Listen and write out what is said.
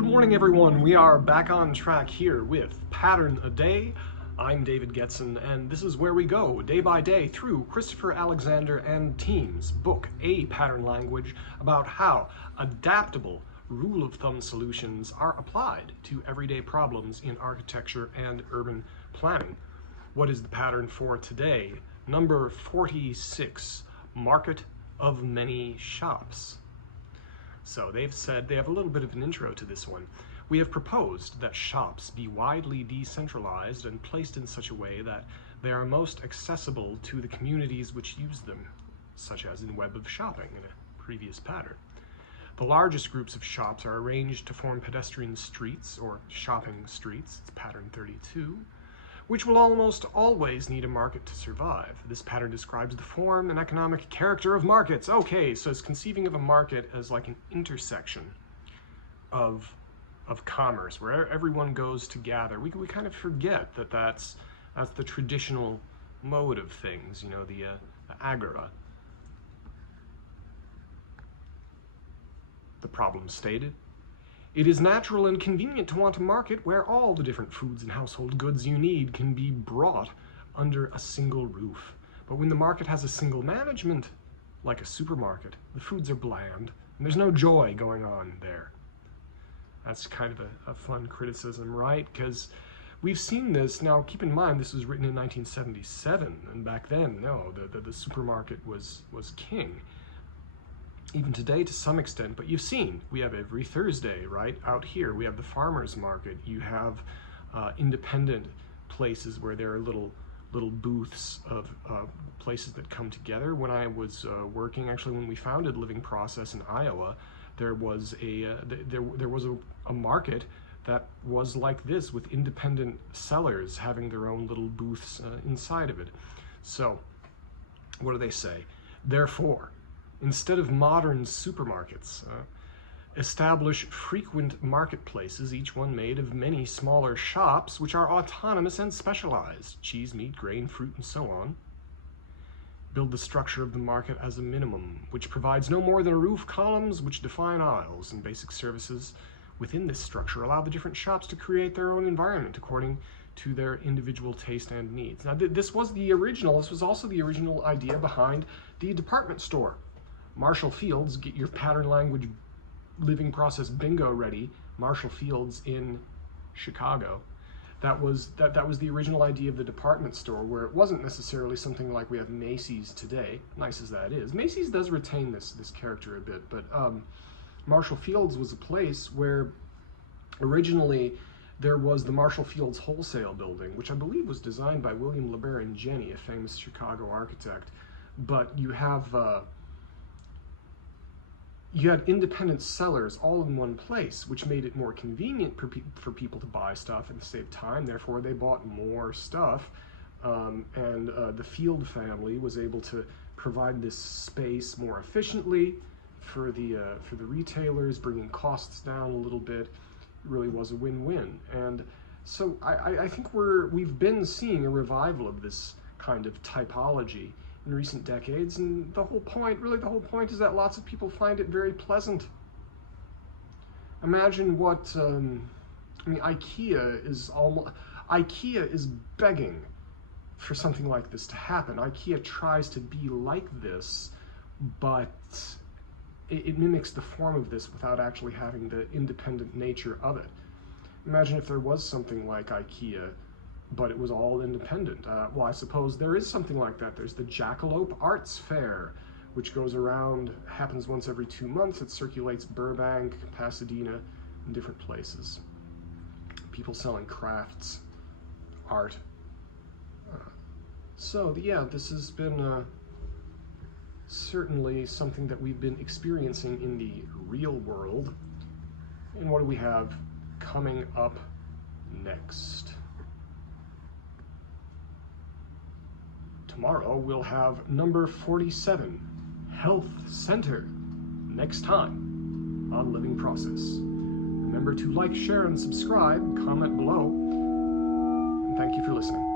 Good morning, everyone. We are back on track here with Pattern a Day. I'm David Getson, and this is where we go day by day through Christopher Alexander and team's book, A Pattern Language, about how adaptable rule-of-thumb solutions are applied to everyday problems in architecture and urban planning. What is the pattern for today? Number 46, Market of Many Shops. So they've said, they have a little bit of an intro to this one. We have proposed that shops be widely decentralized and placed in such a way that they are most accessible to the communities which use them, such as in Web of Shopping in a previous pattern. The largest groups of shops are arranged to form pedestrian streets or shopping streets, it's pattern 32, which will almost always need a market to survive. This pattern describes the form and economic character of markets. Okay, so it's conceiving of a market as like an intersection of commerce, where everyone goes to gather. We kind of forget that that's the traditional mode of things, you know, the agora. The problem stated: it is natural and convenient to want a market where all the different foods and household goods you need can be brought under a single roof. But when the market has a single management, like a supermarket, the foods are bland, and there's no joy going on there. That's kind of a fun criticism, right? Because we've seen this. Now, keep in mind, this was written in 1977, and back then, no, the supermarket was king. Even today to some extent, but you've seen, we have every Thursday, right? Out here, we have the farmer's market. You have independent places where there are little booths of places that come together. When I was working, actually, when we founded Living Process in Iowa, there was a market that was like this, with independent sellers having their own little booths inside of it. So, what do they say? Therefore, instead of modern supermarkets, establish frequent marketplaces, each one made of many smaller shops which are autonomous and specialized, cheese, meat, grain, fruit, and so on. Build the structure of the market as a minimum, which provides no more than a roof, columns which define aisles, and basic services within this structure allow the different shops to create their own environment according to their individual taste and needs. Now, this was also the original idea behind the department store. Marshall Fields, get your pattern language living process bingo ready. Marshall Fields in Chicago. That was the original idea of the department store, where it wasn't necessarily something like we have Macy's today, nice as that is. Macy's does retain this character a bit, but Marshall Fields was a place where originally there was the Marshall Fields Wholesale Building, which I believe was designed by William LeBaron Jenney, a famous Chicago architect. But you had independent sellers all in one place, which made it more convenient for people to buy stuff and save time. Therefore, they bought more stuff, and the Field family was able to provide this space more efficiently for the retailers, bringing costs down a little bit. It really was a win-win. And so I think we've been seeing a revival of this kind of typology in recent decades, and the whole point is that lots of people find it very pleasant. Imagine what, IKEA is begging for something like this to happen. IKEA tries to be like this, but it mimics the form of this without actually having the independent nature of it. Imagine if there was something like IKEA, but it was all independent. Well, I suppose there is something like that. There's the Jackalope Arts Fair, which goes around, happens once every 2 months. It circulates Burbank, Pasadena, and different places. People selling crafts, art. So yeah, this has been certainly something that we've been experiencing in the real world. And what do we have coming up next? Tomorrow we'll have number 47, Health Center, next time on Living Process. Remember to like, share, and subscribe, comment below, and thank you for listening.